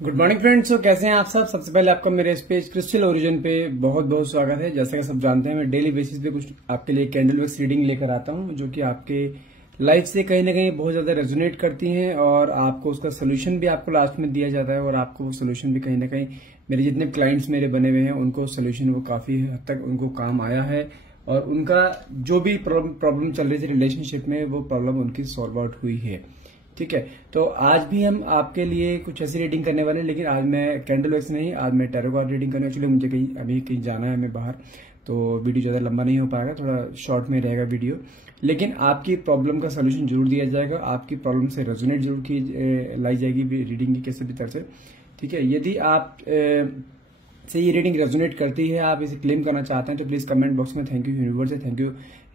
Good morning friends. तो कैसे हैं आप सब। सबसे पहले आपको मेरे इस पेज क्रिस्टल ओरिजिन पे बहुत बहुत स्वागत है। जैसा कि सब जानते हैं, मैं डेली बेसिस पे कुछ आपके लिए कैंडल विक्स रीडिंग लेकर आता हूं, जो कि आपके लाइफ से कहीं ना कहीं बहुत ज्यादा रेजोनेट करती हैं और आपको उसका सोल्यूशन भी आपको लास्ट में दिया जाता है। और आपको वो सोल्यूशन भी कहीं ना कहीं मेरे जितने क्लाइंट्स मेरे बने हुए हैं उनको सोल्यूशन वो काफी हद तक उनको काम आया है और उनका जो भी प्रॉब्लम चल रही थी रिलेशनशिप में, वो प्रॉब्लम उनकी सॉल्व आउट हुई है। ठीक है, तो आज भी हम आपके लिए कुछ ऐसी रीडिंग करने वाले हैं, लेकिन आज मैं कैंडल वैक्स नहीं, आज मैं टैरो कार्ड रीडिंग करने। एक्चुअली मुझे कहीं जाना है, मैं बाहर, तो वीडियो ज्यादा लंबा नहीं हो पाएगा, थोड़ा शॉर्ट में रहेगा वीडियो। लेकिन आपकी प्रॉब्लम का सोल्यूशन जरूर दिया जाएगा, आपकी प्रॉब्लम से रेजोनेट जरूर की लाई जाएगी रीडिंग की किसी भी तरह से। ठीक है, यदि आप से ये रीडिंग रेजोनेट करती है, आप इसे क्लेम करना चाहते हैं, तो प्लीज कमेंट बॉक्स में थैंक यू यूनिवर्स है, थैंक यू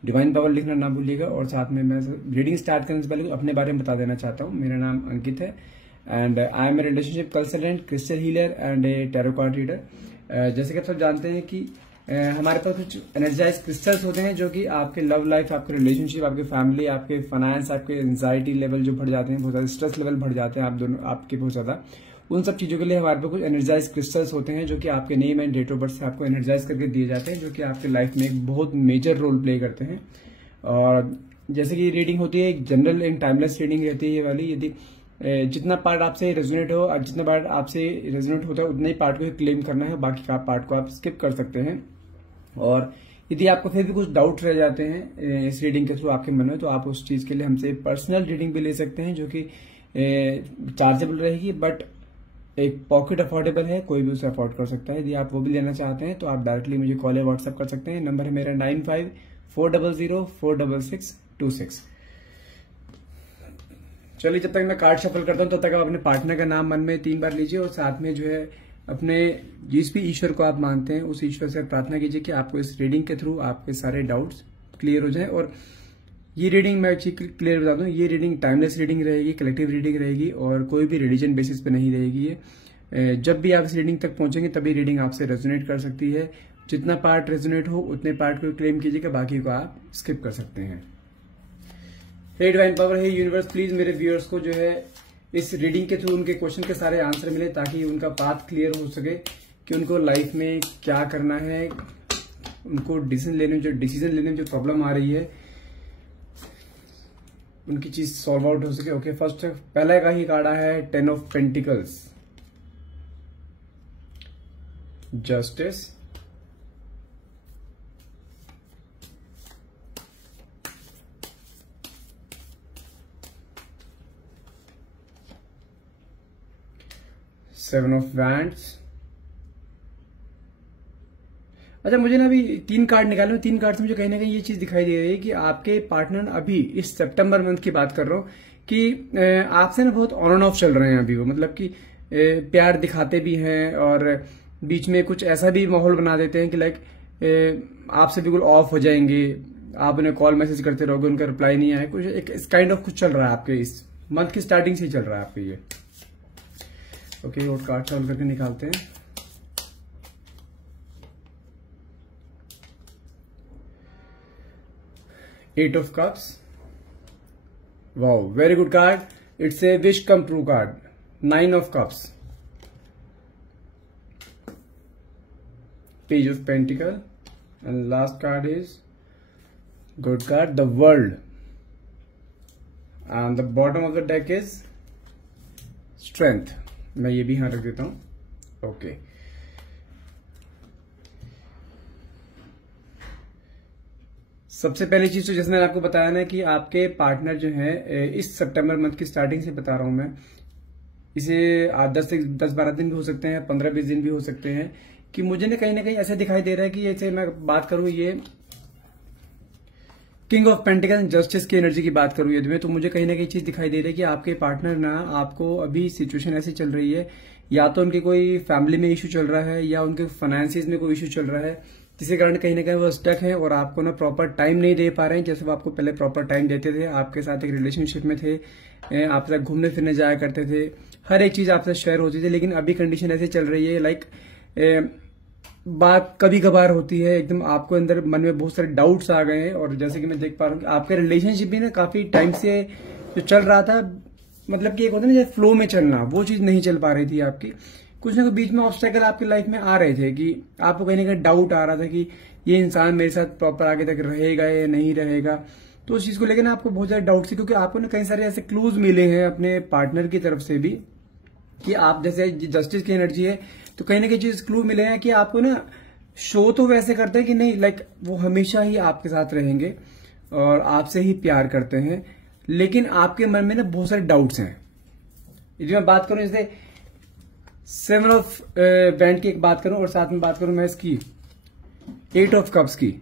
डिवाइन पावर लिखना ना भूलिएगा। और साथ में मैं रीडिंग स्टार्ट करने से पहले अपने बारे में बता देना चाहता हूँ। मेरा नाम अंकित है and I am a relationship consultant, crystal healer and a tarot card reader. जैसे कि आप सब जानते हैं कि हमारे पास कुछ एनर्जाइज क्रिस्टल्स होते हैं जो कि आपके लव लाइफ, आपके रिलेशनशिप, आपके फैमिली, आपके फाइनेंस, आपके एंजाइटी लेवल जो बढ़ जाते हैं, बहुत ज्यादा स्ट्रेस लेवल बढ़ जाते हैं आप दोनों आपके बहुत ज्यादा, उन सब चीजों के लिए हमारे पास कुछ एनर्जाइज क्रिस्टल्स होते हैं जो कि आपके name and date of birth से आपको एनर्जाइज करके दिए जाते हैं, जो कि आपके लाइफ में एक बहुत मेजर रोल प्ले करते हैं। और जैसे कि रीडिंग होती है एक जनरल एंड टाइमलेस रीडिंग रहती है ये वाली। यदि जितना पार्ट आपसे रेजोनेट हो और जितना पार्ट आपसे रेजोनेट होता है उतना ही पार्ट को क्लेम करना है, बाकी का पार्ट को आप स्किप कर सकते हैं। और यदि आपको फिर भी कुछ डाउट रह जाते हैं इस रीडिंग के थ्रू आपके मन में, तो आप उस चीज के लिए हमसे पर्सनल रीडिंग भी ले सकते हैं, जो कि चार्जेबल रहेगी, बट एक पॉकेट अफोर्डेबल है, कोई भी उसे अफोर्ड कर सकता है। यदि आप वो भी लेना चाहते हैं तो आप डायरेक्टली मुझे कॉल या व्हाट्सएप कर सकते हैं। नंबर है मेरा 9540046626। चलिए, जब तक मैं कार्ड शफल करता हूं तब तक आप अपने पार्टनर का नाम मन में 3 बार लीजिए और साथ में जो है अपने जिस भी ईश्वर को आप मानते हैं उस ईश्वर से प्रार्थना कीजिए कि आपको इस रीडिंग के थ्रू आपके सारे डाउट्स क्लियर हो जाए। और ये रीडिंग मैं क्लियर बता दूं, ये रीडिंग टाइमलेस रीडिंग रहेगी, कलेक्टिव रीडिंग रहेगी और कोई भी रिलीजन बेसिस पे नहीं रहेगी। ये जब भी आप इस रीडिंग तक पहुंचेंगे तभी रीडिंग आपसे रेजोनेट कर सकती है। जितना पार्ट रेजोनेट हो उतने पार्ट को क्लेम कीजिएगा, बाकी को आप स्किप कर सकते हैं। हे डिवाइन पावर, हे यूनिवर्स, प्लीज मेरे व्यूअर्स को जो है इस रीडिंग के थ्रू उनके क्वेश्चन के सारे आंसर मिले, ताकि उनका पाथ क्लियर हो सके कि उनको लाइफ में क्या करना है, उनको डिसीजन लेने में जो प्रॉब्लम आ रही है उनकी चीज सॉल्व आउट हो सके। ओके, फर्स्ट पहला का ही कार्ड है 10 of pentacles, justice, seven of wands. अच्छा, मुझे ना अभी 3 कार्ड निकाले, 3 कार्ड से मुझे कहीं ना कहीं ये चीज दिखाई दे रही है कि आपके पार्टनर अभी इस सितंबर मंथ की बात कर रहा हूं कि आपसे ना बहुत ऑन एंड ऑफ चल रहे हैं अभी वो, मतलब कि प्यार दिखाते भी हैं और बीच में कुछ ऐसा भी माहौल बना देते हैं कि लाइक आपसे बिल्कुल ऑफ हो जाएंगे, आप उन्हें कॉल मैसेज करते रहोगे, उनका रिप्लाई नहीं आया, कुछ एक इस काइंड ऑफ कुछ चल रहा है आपके इस मंथ की स्टार्टिंग से ही चल रहा है आपके ये। ओके, और कार्ड सॉल्व करके निकालते हैं। Eight of cups, wow, very good card, it's a wish come true card. 9 of cups, page of pentacle and last card is good card, the world and the bottom of the deck is strength. मैं ये भी यहां रख देता हूं। Okay, सबसे पहली चीज तो जैसे मैंने आपको बताया ना कि आपके पार्टनर जो है इस सितंबर मंथ की स्टार्टिंग से बता रहा हूं मैं, इसे 10-12 दिन भी हो सकते हैं, 15-20 दिन भी हो सकते हैं, कि मुझे ना कहीं ऐसा दिखाई दे रहा है कि जैसे मैं बात करूं ये किंग ऑफ पेंटिकल जस्टिस की एनर्जी की बात करूं यदि मैं, तो मुझे कहीं ना कहीं चीज दिखाई दे रही है कि आपके पार्टनर ना आपको अभी सिचुएशन ऐसी चल रही है, या तो उनके कोई फैमिली में इश्यू चल रहा है या उनके फाइनेंसिस में कोई इश्यू चल रहा है, जिसके कारण कहीं ना कहीं वो स्टक है और आपको ना प्रॉपर टाइम नहीं दे पा रहे हैं जैसे वो आपको पहले प्रॉपर टाइम देते थे। आपके साथ एक रिलेशनशिप में थे, आपके साथ घूमने फिरने जाया करते थे, हर एक चीज आपसे शेयर होती थी, लेकिन अभी कंडीशन ऐसे चल रही है लाइक बात कभी कभार होती है, एकदम आपको अंदर मन में बहुत सारे डाउट्स आ गए हैं। और जैसे कि मैं देख पा रहा हूँ कि आपका रिलेशनशिप भी ना काफी टाइम से जो चल रहा था मतलब कि एक होता है ना फ्लो में चलना, वो चीज नहीं चल पा रही थी आपकी। कुछ ना कुछ बीच में ऑब्स्टेकल आपकी लाइफ में आ रहे थे कि आपको कहीं ना कहीं डाउट आ रहा था कि ये इंसान मेरे साथ प्रॉपर आगे तक रहेगा या नहीं रहेगा। तो उस चीज को लेकर ना आपको बहुत ज्यादा डाउट थी, क्योंकि आपको ना कई सारे ऐसे क्लूज मिले हैं अपने पार्टनर की तरफ से भी कि आप जैसे जस्टिस की एनर्जी है, तो कहीं ना कहीं चीज क्लू मिले हैं कि आपको ना शो तो वैसे करते हैं कि नहीं, लाइक वो हमेशा ही आपके साथ रहेंगे और आपसे ही प्यार करते हैं, लेकिन आपके मन में ना बहुत सारे डाउट्स हैं। यदि मैं बात करूं जैसे 7 ऑफ बैंड की एक बात करूं और साथ में बात करूं मैं इसकी 8 ऑफ कप्स की,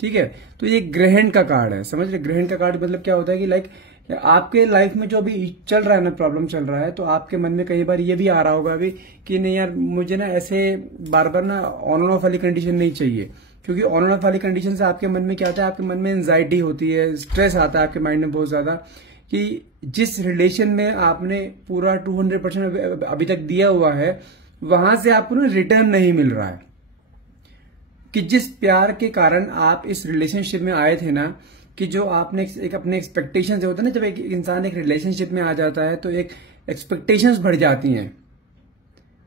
ठीक है, तो ये ग्रहण का कार्ड है। समझ रहे, ग्रहण का कार्ड मतलब क्या होता है कि लाइक आपके लाइफ में जो अभी चल रहा है ना, प्रॉब्लम चल रहा है, तो आपके मन में कई बार ये भी आ रहा होगा अभी कि नहीं यार, मुझे ना ऐसे बार बार ना ऑन एंड ऑफ वाली कंडीशन नहीं चाहिए। क्योंकि ऑन एंड ऑफ वाली कंडीशन से आपके मन में क्या आता है, आपके मन में एंजाइटी होती है, स्ट्रेस आता है आपके माइंड में बहुत ज्यादा, कि जिस रिलेशन में आपने पूरा 200% अभी तक दिया हुआ है, वहां से आपको ना रिटर्न नहीं मिल रहा है। कि जिस प्यार के कारण आप इस रिलेशनशिप में आए थे ना, कि जो आपने एक अपने एक्सपेक्टेशन से होता है ना, जब एक इंसान एक रिलेशनशिप में आ जाता है तो एक एक्सपेक्टेशंस बढ़ जाती हैं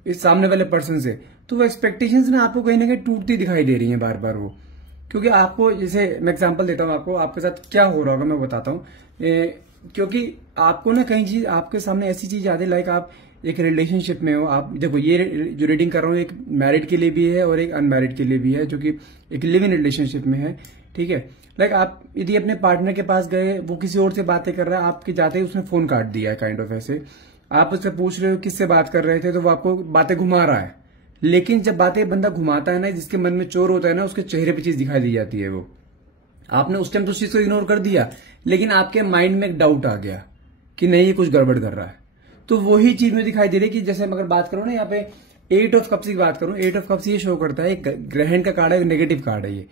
इस सामने वाले पर्सन से, तो वो एक्सपेक्टेशंस ना आपको कहीं ना कहीं टूटती दिखाई दे रही हैं बार बार वो। क्योंकि आपको, जैसे मैं एग्जांपल देता हूं आपको, आपके साथ क्या हो रहा होगा मैं बताता हूं। क्योंकि आपको ना कहीं चीज आपके सामने ऐसी चीज आती है, लाइक आप एक रिलेशनशिप में हो। आप देखो, ये जो रीडिंग कर रहा हूँ एक मैरिड के लिए भी है और एक अनमैरिड के लिए भी है, जो कि एक लिव इन रिलेशनशिप में है, ठीक है। लाइक आप यदि अपने पार्टनर के पास गए, वो किसी और से बातें कर रहा है, आपके जाते ही उसने फोन काट दिया है, काइंड ऑफ ऐसे। आप उससे पूछ रहे हो किससे बात कर रहे थे, तो वो आपको बातें घुमा रहा है। लेकिन जब बातें बंदा घुमाता है ना, जिसके मन में चोर होता है ना, उसके चेहरे पे चीज दिखाई दी जाती है। वो आपने उस टाइम तो उस चीज को इग्नोर कर दिया, लेकिन आपके माइंड में एक डाउट आ गया कि नहीं, ये कुछ गड़बड़ कर रहा है। तो वही चीज में दिखाई दे रही है कि जैसे अगर बात करूं ना, यहाँ पे 8 ऑफ कप्स की बात करूं, 8 ऑफ कप्स ये शो करता है, एक ग्रहण का कार्ड है, नेगेटिव कार्ड है ये,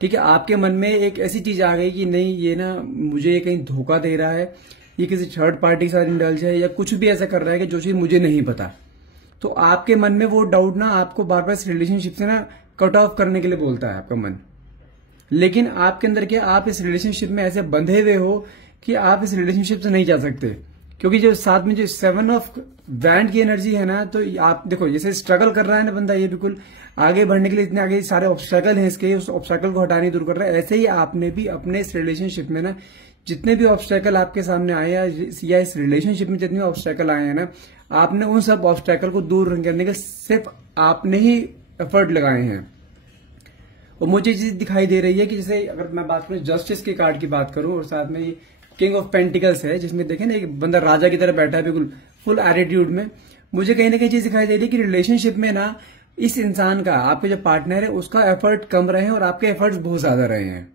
ठीक है। आपके मन में एक ऐसी चीज आ गई कि नहीं, ये ना मुझे कहीं धोखा दे रहा है, ये किसी थर्ड पार्टी के साथ इंडल्ज है, या कुछ भी ऐसा कर रहा है कि जो चीज मुझे नहीं पता। तो आपके मन में वो डाउट ना आपको बार बार इस रिलेशनशिप से ना कट ऑफ करने के लिए बोलता है आपका मन। लेकिन आपके अंदर क्या, आप इस रिलेशनशिप में ऐसे बंधे हुए हो कि आप इस रिलेशनशिप से नहीं जा सकते। क्योंकि जो साथ में जो 7 ऑफ बैंड की एनर्जी है ना, तो आप देखो जैसे स्ट्रगल कर रहा है ना बंदा, ये बिल्कुल आगे बढ़ने के लिए इतने आगे सारे ऑब्स्टेकल हैं इसके, उस ऑब्स्टेकल को हटाने दूर कर रहा है। ऐसे ही आपने भी अपने इस रिलेशनशिप में ना जितने भी ऑब्स्टेकल आपके सामने आए या इस रिलेशनशिप में जितने भी ऑब्स्टेकल आए हैं ना, आपने उन सब ऑब्स्टेकल को दूर करने के सिर्फ आपने ही एफर्ट लगाए हैं। और मुझे चीज दिखाई दे रही है कि जैसे अगर मैं बात करूं जस्टिस के कार्ड की बात करूं, और साथ में ये किंग ऑफ पेंटिकल्स है, जिसमें देखें ना एक बंदा राजा की तरह बैठा है बिल्कुल फुल एटीट्यूड में। मुझे कहीं ना कहीं चीज दिखाई दे रही है कि रिलेशनशिप में ना इस इंसान का, आपके जो पार्टनर है, उसका एफर्ट कम रहे हैं और आपके एफर्ट्स बहुत ज्यादा रहे हैं।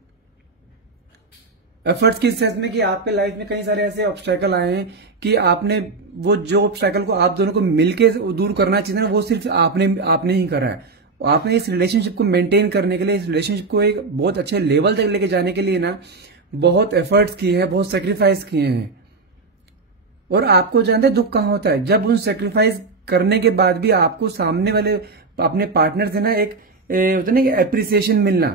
एफर्ट्स किस सेंस में कि आपके लाइफ में कई सारे ऐसे ऑब्स्टेकल आए हैं कि आपने वो जो ऑब्स्टेकल को आप दोनों को मिलके दूर करना चाहिए ना, वो सिर्फ आपने ही करा है। आपने इस रिलेशनशिप को मेंटेन करने के लिए, इस रिलेशनशिप को एक बहुत अच्छे लेवल तक लेके जाने के लिए ना बहुत एफर्ट्स किए हैं, बहुत सेक्रीफाइस किए हैं। और आपको जानते हैं दुख कहां होता है, जब उन सेक्रीफाइस करने के बाद भी आपको सामने वाले अपने पार्टनर से ना एक होता है ना एप्रिसिएशन मिलना।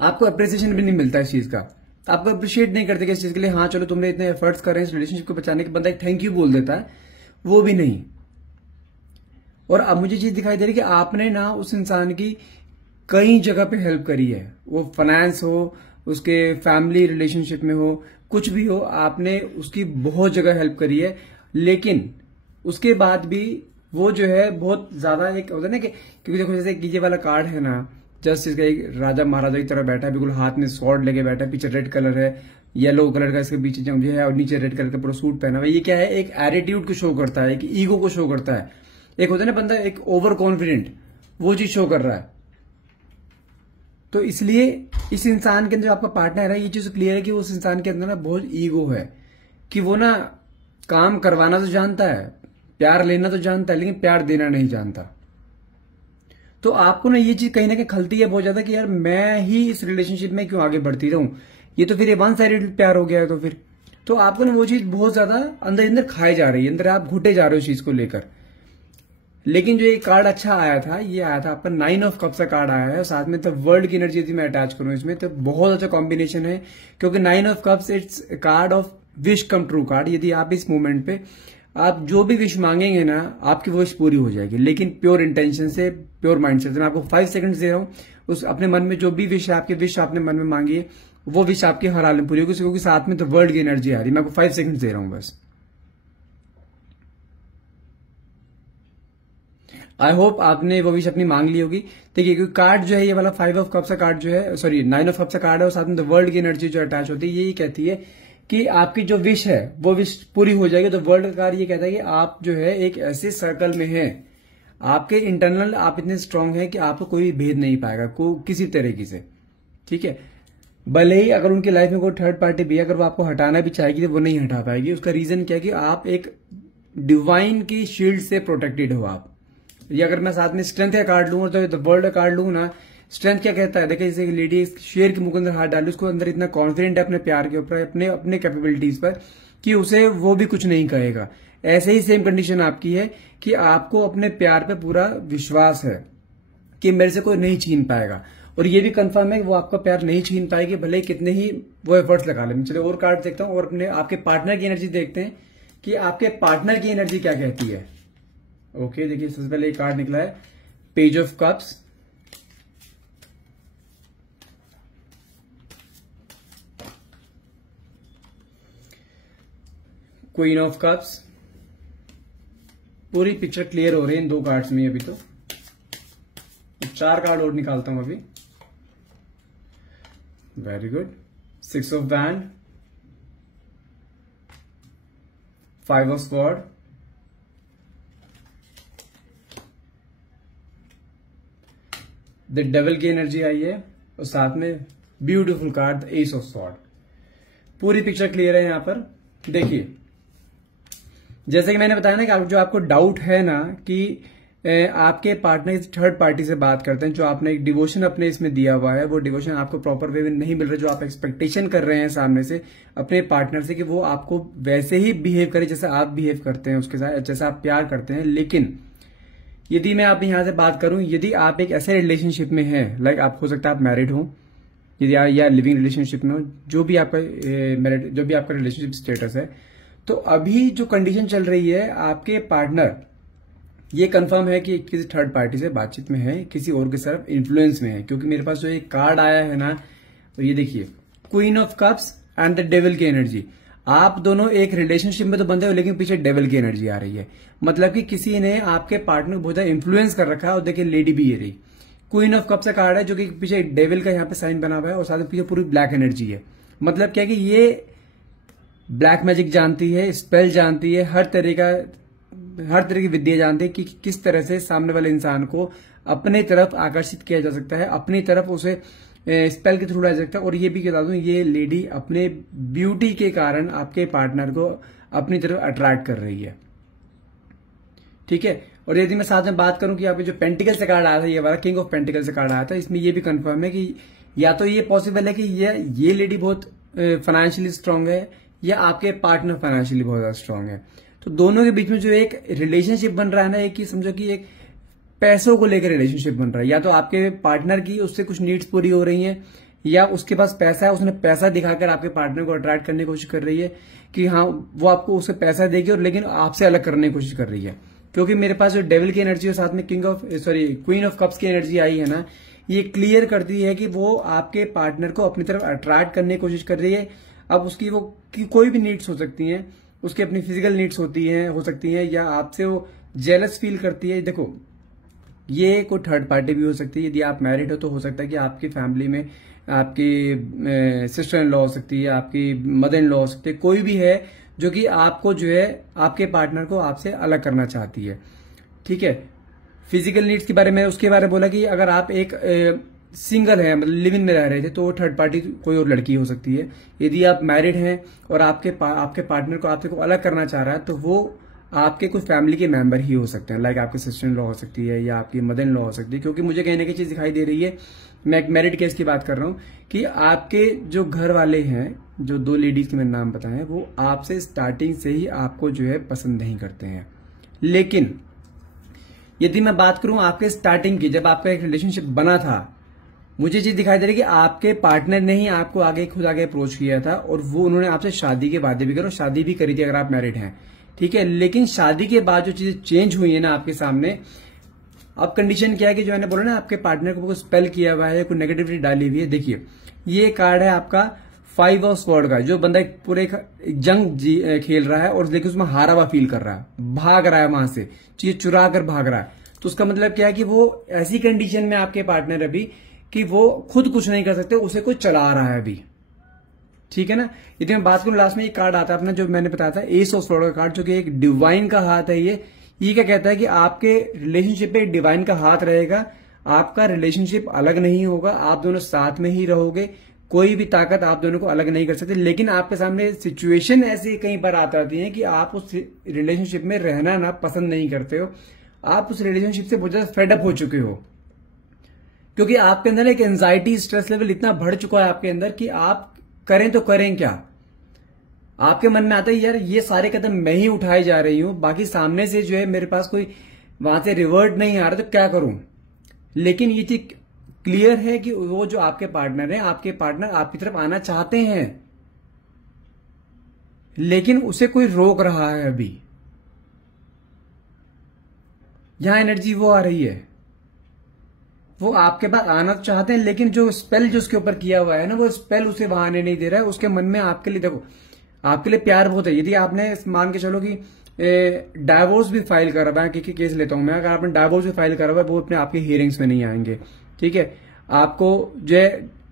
आपको एप्रिसिएशन भी नहीं मिलता इस चीज का, आपको अप्रिशिएट नहीं करते इस चीज के लिए, हाँ चलो तुमने इतने एफर्ट्स कर रहे हैं इस रिलेशनशिप को बचाने के, बंदा एक थैंक यू बोल देता है, वो भी नहीं। और अब मुझे चीज दिखाई दे रही है कि आपने ना उस इंसान की कई जगह पे हेल्प करी है, वो फाइनेंस हो, उसके फैमिली रिलेशनशिप में हो, कुछ भी हो, आपने उसकी बहुत जगह हेल्प करी है। लेकिन उसके बाद भी वो जो है बहुत ज्यादा एक होता है ना कि, क्योंकि देखो जैसे ये वाला कार्ड है ना, जस्ट इसका एक राजा महाराजा की तरह बैठा है, बिल्कुल हाथ में स्वॉर्ड लेके बैठा है, पीछे रेड कलर है, येलो कलर का इसके पीछे जो है, और नीचे रेड कलर का पूरा सूट पहना हुआ है। ये क्या है, एक एटीट्यूड को शो करता है, एक ईगो को शो करता है। एक होता है ना बंदा एक ओवर कॉन्फिडेंट, वो चीज शो कर रहा है। तो इसलिए इस इंसान के अंदर आपका पार्टनर है, ये चीज क्लियर है कि उस इंसान के अंदर ना बहुत ईगो है, कि वो ना काम करवाना तो जानता है, प्यार लेना तो जानता है, लेकिन प्यार देना नहीं जानता। तो आपको ना ये चीज कहीं ना कहीं खलती है बहुत ज्यादा कि यार मैं ही इस रिलेशनशिप में क्यों आगे बढ़ती रहूं, ये तो फिर ये वन साइडेड प्यार हो गया है। तो आपको ना वो चीज बहुत ज्यादा अंदर अंदर खाई जा रही है, अंदर आप घुटे जा रहे हो इस चीज को लेकर। लेकिन जो ये कार्ड अच्छा आया था, ये आया था आपका 9 ऑफ कप्स का कार्ड आया है, और साथ में तो वर्ल्ड की एनर्जी यदि मैं अटैच करूं इसमें, तो बहुत अच्छा कॉम्बिनेशन है। क्योंकि 9 of cups its card of wish come true card. यदि आप इस मोमेंट पे आप जो भी विश मांगेंगे ना, आपकी वो विश पूरी हो जाएगी, लेकिन प्योर इंटेंशन से, प्योर माइंड से। मैं आपको 5 सेकंड दे रहा हूं, उस अपने मन में जो भी विश है, आपकी विश आपने मन में मांगी है, वो विश आपकी हर हाल में पूरी होगी, क्योंकि साथ में तो वर्ल्ड की एनर्जी आ रही है। मैं आपको 5 सेकंड दे रहा हूं बस। आई होप आपने वो विश अपनी मांग ली होगी। देखिए, क्योंकि कार्ड जो है ये वाला 5 ऑफ कप्स का कार्ड जो है, सॉरी 9 ऑफ कप्स का कार्ड है, और साथ में द वर्ल्ड की एनर्जी जो अटैच होती है, यही कहती है कि आपकी जो विश है वो विश पूरी हो जाएगी। तो वर्ल्ड का कार्ड ये कहता है कि आप जो है एक ऐसे सर्कल में हैं, आपके इंटरनल आप इतने स्ट्रांग हैं कि आपको कोई भेद नहीं पाएगा किसी तरीके से। ठीक है, भले ही अगर उनकी लाइफ में कोई थर्ड पार्टी भी है, अगर वो आपको हटाना भी चाहेगी तो वो नहीं हटा पाएगी। उसका रीजन क्या है कि आप एक डिवाइन की शील्ड से प्रोटेक्टेड हो आप। ये अगर मैं साथ में स्ट्रेंथ का कार्ड लूंगा, तो वर्ल्ड का कार्ड लूंगा ना, स्ट्रेंथ क्या कहता है, देखिए जैसे लेडी शेर के मुंह के अंदर हाथ डाली, उसको अंदर इतना कॉन्फिडेंट है अपने प्यार के ऊपर, अपने अपने कैपेबिलिटीज पर, कि उसे वो भी कुछ नहीं कहेगा। ऐसे ही सेम कंडीशन आपकी है कि आपको अपने प्यार पे पूरा विश्वास है कि मेरे से कोई नहीं छीन पाएगा, और ये भी कंफर्म है कि वो आपका प्यार नहीं छीन पाएगी, भले ही कितने ही वो एफर्ट्स लगा ले। चलिए और कार्ड देखता हूं, और अपने आपके पार्टनर की एनर्जी देखते हैं कि आपके पार्टनर की एनर्जी क्या कहती है। ओके, देखिए सबसे पहले एक कार्ड निकला है page of cups, queen of cups. पूरी पिक्चर क्लियर हो रही है इन 2 कार्ड्स में। अभी तो 4 कार्ड और निकालता हूं अभी। Very good. 6 of band, 5 of sword, the devil की एनर्जी आई है, और साथ में beautiful card the S of sword. पूरी पिक्चर क्लियर है यहां पर। देखिए, जैसे कि मैंने बताया ना कि जो आपको डाउट है ना कि आपके पार्टनर थर्ड पार्टी से बात करते हैं, जो आपने एक डिवोशन अपने इसमें दिया हुआ है, वो डिवोशन आपको प्रॉपर वे में नहीं मिल रहा, जो आप एक्सपेक्टेशन कर रहे हैं सामने से अपने पार्टनर से कि वो आपको वैसे ही बिहेव करे जैसे आप बिहेव करते हैं उसके साथ, जैसा आप प्यार करते हैं। लेकिन यदि मैं आप यहां से बात करूं, यदि आप एक ऐसे रिलेशनशिप में हैं, लाइक आप हो सकता है आप मैरिड हो, यदि आप या लिविंग रिलेशनशिप में हो, जो भी आपका रिलेशनशिप स्टेटस है, तो अभी जो कंडीशन चल रही है, आपके पार्टनर ये कंफर्म है कि किसी थर्ड पार्टी से बातचीत में है, किसी और के तरफ इन्फ्लुएंस में है। क्योंकि मेरे पास जो एक कार्ड आया है ना, तो ये देखिए queen of cups and the devil की एनर्जी। आप दोनों एक रिलेशनशिप में तो बंधे हो, लेकिन पीछे डेविल की एनर्जी आ रही है। मतलब कि किसी ने आपके पार्टनर को बहुत ज्यादा इन्फ्लुएंस कर रखा है। और देखिए लेडी भी ये रही, क्वीन ऑफ कप्स का कार्ड है, जो कि पीछे डेविल का यहाँ पे साइन बना हुआ है, और साथ में पीछे पूरी ब्लैक एनर्जी है। मतलब क्या कि ये ब्लैक मैजिक जानती है, स्पेल जानती है, हर तरह की विद्या जानती है कि किस तरह से सामने वाले इंसान को अपने तरफ आकर्षित किया जा सकता है, अपनी तरफ उसे स्पेल के थ्रू लाया जा सकता है। और ये भी बता दूं, ये लेडी अपने ब्यूटी के कारण आपके पार्टनर को अपनी तरफ अट्रैक्ट कर रही है। ठीक है, और यदि मैं साथ में बात करूं कि आपके जो पेंटिकल से कार्ड आया था, ये वाला किंग ऑफ पेंटिकल से कार्ड आया था, इसमें ये भी कंफर्म है कि या तो ये पॉसिबल है कि ये लेडी बहुत फाइनेंशियली स्ट्रांग है, या आपके पार्टनर फाइनेंशियली बहुत ज्यादा स्ट्रांग है। तो दोनों के बीच में जो एक रिलेशनशिप बन रहा है ना, एक समझो कि एक पैसों को लेकर रिलेशनशिप बन रहा है। या तो आपके पार्टनर की उससे कुछ नीड्स पूरी हो रही हैं, या उसके पास पैसा है, उसने पैसा दिखाकर आपके पार्टनर को अट्रैक्ट करने की कोशिश कर रही है कि हाँ वो आपको उसे पैसा देगी, और लेकिन आपसे अलग करने की कोशिश कर रही है। क्योंकि मेरे पास जो डेविल की एनर्जी और साथ में क्वीन ऑफ कप्स की एनर्जी आई है ना, ये क्लियर करती है कि वो आपके पार्टनर को अपनी तरफ अट्रैक्ट करने की कोशिश कर रही है। अब उसकी वो कोई भी नीड्स हो सकती हैं, उसकी अपनी फिजिकल नीड्स हो सकती हैं, या आपसे वो जेलस फील करती है। देखो, ये कोई थर्ड पार्टी भी हो सकती है। यदि आप मैरिड हो तो हो सकता है कि आपकी फैमिली में आपकी सिस्टर इन लॉ हो सकती है, आपकी मदर इन लॉ हो सकती है, कोई भी है जो कि आपको जो है आपके पार्टनर को आपसे अलग करना चाहती है। ठीक है, फिजिकल नीड्स के बारे में उसके बारे में बोला कि अगर आप एक सिंगल है, मतलब लिव इन में रह रहे थे, तो थर्ड पार्टी कोई और लड़की हो सकती है। यदि आप मैरिड हैं और आपके पार्टनर को आपसे को अलग करना चाह रहा है, तो वो आपके कुछ फैमिली के मेंबर ही हो सकते हैं, लाइक आपके सिस्टर इन लॉ हो सकती है, या आपकी मदर इन लॉ हो सकती है। क्योंकि मुझे कहने की चीज दिखाई दे रही है, मैं एक मैरिड केस की बात कर रहा हूं, कि आपके जो घर वाले हैं, जो 2 लेडीज के मैंने नाम बताए, वो आपसे स्टार्टिंग से ही आपको जो है पसंद नहीं करते हैं। लेकिन यदि मैं बात करूं आपके स्टार्टिंग की, जब आपका एक रिलेशनशिप बना था, मुझे चीज दिखाई दे रही है कि आपके पार्टनर ने ही आपको खुद आगे अप्रोच किया था और वो उन्होंने आपसे शादी के वादे भी करे और शादी भी करी थी अगर आप मैरिड हैं, ठीक है। लेकिन शादी के बाद जो चीजें चेंज हुई है ना आपके सामने, अब कंडीशन क्या है कि जो मैंने बोला ना आपके पार्टनर को कोई स्पेल किया हुआ है, कोई नेगेटिविटी डाली हुई है। देखिए ये कार्ड है आपका 5 ऑफ स्वॉर्ड का, जो बंदा पूरे जंग खेल रहा है और देखिए उसमें हारा हुआ फील कर रहा है, भाग रहा है वहां से, चीज चुरा कर भाग रहा है। तो उसका मतलब क्या है कि वो ऐसी कंडीशन में आपके पार्टनर अभी कि वो खुद कुछ नहीं कर सकते, उसे कोई चला रहा है अभी, ठीक है ना। यदि मैं बात करूं लास्ट में ये कार्ड आता है अपना, जो मैंने बताया था एस ऑफ स्वॉर्ड का कार्ड, जो कि एक डिवाइन का हाथ है। ये क्या कहता है कि आपके रिलेशनशिप पे डिवाइन का हाथ रहेगा, आपका रिलेशनशिप अलग नहीं होगा, आप दोनों साथ में ही रहोगे, कोई भी ताकत आप दोनों को अलग नहीं कर सकती। लेकिन आपके सामने सिचुएशन ऐसी कई बार आती है कि आप उस रिलेशनशिप में रहना ना पसंद नहीं करते हो, आप उस रिलेशनशिप से बहुत ज्यादा फेडअप हो चुके हो, क्योंकि आपके अंदर एक एंजाइटी स्ट्रेस लेवल इतना बढ़ चुका है आपके अंदर कि आप करें तो करें क्या। आपके मन में आता है यार ये सारे कदम मैं ही उठाए जा रही हूं, बाकी सामने से जो है मेरे पास कोई वहां से रिवर्ट नहीं आ रहा, तो क्या करूं। लेकिन ये चीज क्लियर है कि वो जो आपके पार्टनर है, आपके पार्टनर आपकी तरफ आना चाहते हैं, लेकिन उसे कोई रोक रहा है। अभी यहां एनर्जी वो आ रही है, वो आपके पास आना तो चाहते हैं, लेकिन जो स्पेल जो उसके ऊपर किया हुआ है ना, वो स्पेल उसे वहां आने नहीं दे रहा है। उसके मन में आपके लिए, देखो आपके लिए प्यार बहुत है। यदि आपने मान के चलो कि डाइवोर्स भी फाइल करा हुआ है, कि केस लेता हूं मैं, अगर आपने डाइवोर्स भी फाइल करा हुआ है, वो अपने आपके हियरिंग्स में नहीं आएंगे, ठीक है। आपको जो है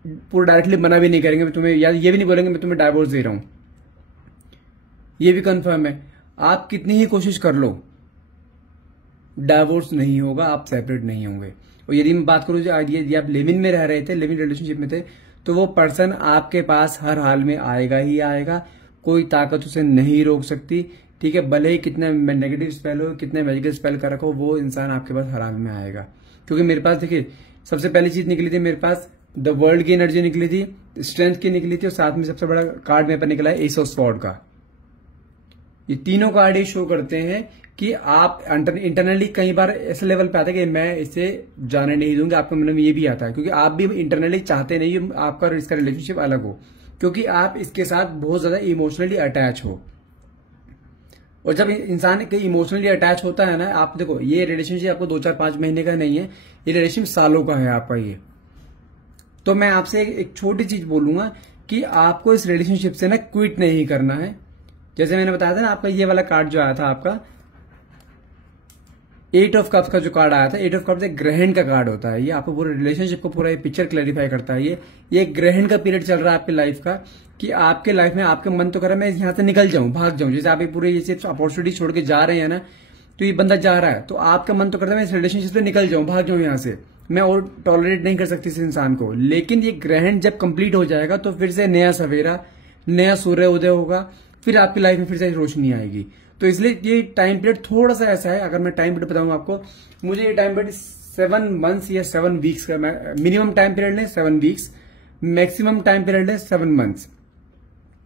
पूरा डायरेक्टली मना भी नहीं करेंगे तुम्हें, या ये भी नहीं बोलेंगे मैं तुम्हें डाइवोर्स दे रहा हूं, ये भी कंफर्म है। आप कितनी ही कोशिश कर लो, डाइवोर्स नहीं होगा, आप सेपरेट नहीं होंगे। और यदि मैं बात करूं यदि आप लिव इन में रह रहे थे, लिव इन रिलेशनशिप में थे, तो वो पर्सन आपके पास हर हाल में आएगा ही आएगा, कोई ताकत उसे नहीं रोक सकती, ठीक है। भले ही कितने नेगेटिव स्पेल हो, कितने मैजिकल स्पेल कर रखो, वो इंसान आपके पास हर हाल में आएगा। क्योंकि मेरे पास देखिए सबसे पहली चीज निकली थी मेरे पास, द वर्ल्ड की एनर्जी निकली थी, स्ट्रेंथ की निकली थी, और साथ में सबसे बड़ा कार्ड मेरे पर निकला है एस ऑफ स्वॉर्ड का। ये तीनों कार्ड ही शो करते हैं कि आप इंटरनली कई बार ऐसे लेवल पे आते हैं कि मैं इसे जाने नहीं दूंगा, आपके मन में ये भी आता है, क्योंकि आप भी इंटरनली चाहते नहीं आपका और इसका रिलेशनशिप अलग हो, क्योंकि आप इसके साथ बहुत ज्यादा इमोशनली अटैच हो। और जब इंसान के इमोशनली अटैच होता है ना, आप देखो ये रिलेशनशिप आपको 2-4-5 महीने का नहीं है, ये रिलेशनशिप सालों का है आपका ये। तो मैं आपसे एक छोटी चीज बोलूंगा कि आपको इस रिलेशनशिप से ना क्विट नहीं करना है। जैसे मैंने बताया था ना, आपका ये वाला कार्ड जो आया था, आपका 8 ऑफ कप्स का जो कार्ड आया था, 8 ऑफ कप्स एक ग्रहण का कार्ड होता है। ये आपको पूरे रिलेशनशिप को पूरा पिक्चर क्लैरिफाई करता है। ये ग्रहण का पीरियड चल रहा है आपकी लाइफ का, कि आपके लाइफ में आपका मन तो कर रहा है मैं यहां से निकल जाऊं, भाग जाऊं। जैसे आप पूरे ये अपॉर्चुनिटी छोड़ के जा रहे हैं ना, तो ये बंदा जा रहा है, तो आपका मन तो करता है मैं इस रिलेशनशिप से निकल जाऊं, भाग जाऊं यहां से, मैं और टॉलरेट नहीं कर सकती इस इंसान को। लेकिन ये ग्रहण जब कंप्लीट हो जाएगा तो फिर से नया सवेरा, नया सूर्य उदय होगा, फिर आपकी लाइफ में फिर से रोशनी आएगी। तो इसलिए ये टाइम पीरियड थोड़ा सा ऐसा है, अगर मैं टाइम पीरियड बताऊं आपको, मुझे ये टाइम पीरियड 7 मंथ्स या 7 वीक्स का, मिनिमम टाइम पीरियड है 7 वीक्स, मैक्सिमम टाइम पीरियड है 7 मंथ्स,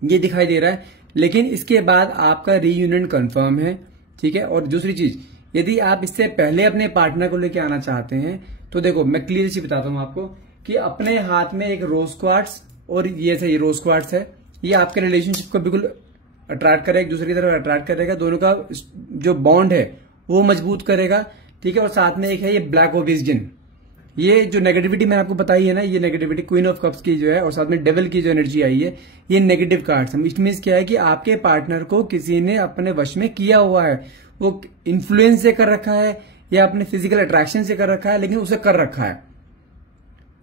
ये दिखाई दे रहा है। लेकिन इसके बाद आपका रीयूनियन कंफर्म है, ठीक है। और दूसरी चीज, यदि आप इससे पहले अपने पार्टनर को लेकर आना चाहते हैं, तो देखो मैं क्लियर सी बताता हूं आपको कि अपने हाथ में एक रोज क्वार्ट्स और ये सही रोज क्वार्ट्स है, ये आपके रिलेशनशिप को बिल्कुल अट्रैक्ट करेगा, एक दूसरे की तरफ अट्रैक्ट करेगा, दोनों का जो बॉन्ड है वो मजबूत करेगा, ठीक है। और साथ में एक है ये ब्लैक ऑब्सिडियन, ये जो नेगेटिविटी मैंने आपको बताई है ना, ये नेगेटिविटी क्वीन ऑफ कप्स की जो है, और साथ में डेविल की जो एनर्जी आई है, ये नेगेटिव कार्ड्स है। इट मीन्स क्या है कि आपके पार्टनर को किसी ने अपने वश में किया हुआ है, वो इन्फ्लुएंस से कर रखा है या अपने फिजिकल अट्रैक्शन से कर रखा है, लेकिन उसे कर रखा है।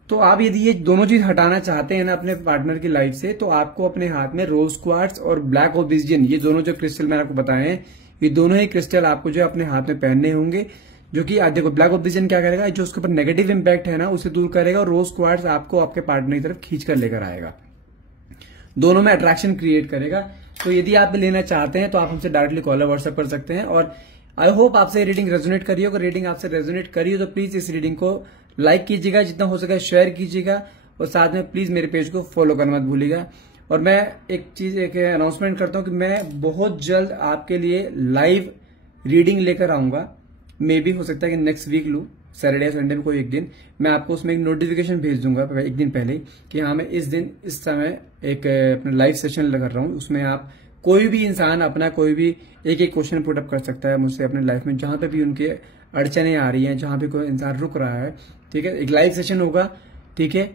तो आप यदि ये दोनों चीज हटाना चाहते हैं ना अपने पार्टनर की लाइफ से, तो आपको अपने हाथ में रोज क्वार्ट्स और ब्लैक ऑब्सिडियन, ये दोनों जो क्रिस्टल मैंने आपको बताए हैं, ये दोनों ही क्रिस्टल आपको जो अपने हाथ में पहनने होंगे, जो कि देखो ब्लैक ऑब्सिडियन क्या करेगा, जो उसके ऊपर नेगेटिव इंपैक्ट है ना उसे दूर करेगा, और रोज क्वार्ट्स आपको आपके पार्टनर की तरफ खींच कर लेकर आएगा, दोनों में अट्रैक्शन क्रिएट करेगा। तो यदि आप लेना चाहते हैं तो आप हमसे डायरेक्टली कॉल या व्हाट्सएप कर सकते हैं। और आई होप आपसे रीडिंग रेजोनेट करी हो। अगर रीडिंग आपसे रेजोनेट करी हो तो प्लीज इस रीडिंग को लाइक कीजिएगा, जितना हो सके शेयर कीजिएगा, और साथ में प्लीज मेरे पेज को फॉलो करना मत भूलिएगा। और मैं एक अनाउंसमेंट करता हूं कि मैं बहुत जल्द आपके लिए लाइव रीडिंग लेकर आऊंगा, मे भी हो सकता है कि नेक्स्ट वीक लूं, सैटरडे या संडे में कोई एक दिन, मैं आपको उसमें एक नोटिफिकेशन भेज दूंगा एक दिन पहले कि हाँ मैं इस दिन इस समय एक अपना लाइव सेशन कर रहा हूँ। उसमें आप कोई भी इंसान अपना कोई भी एक क्वेश्चन पुटअप कर सकता है मुझसे अपने लाइफ में, जहां पे भी उनके अड़चने आ रही हैं, जहां पे कोई इंसान रुक रहा है। ठीक है, एक लाइव सेशन होगा। ठीक है,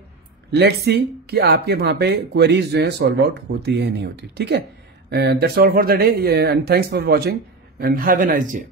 लेट्स सी कि आपके वहां पे क्वेरीज जो है सॉल्व आउट होती है नहीं होती। ठीक है, that's all for the day and thanks for watching and have a nice day.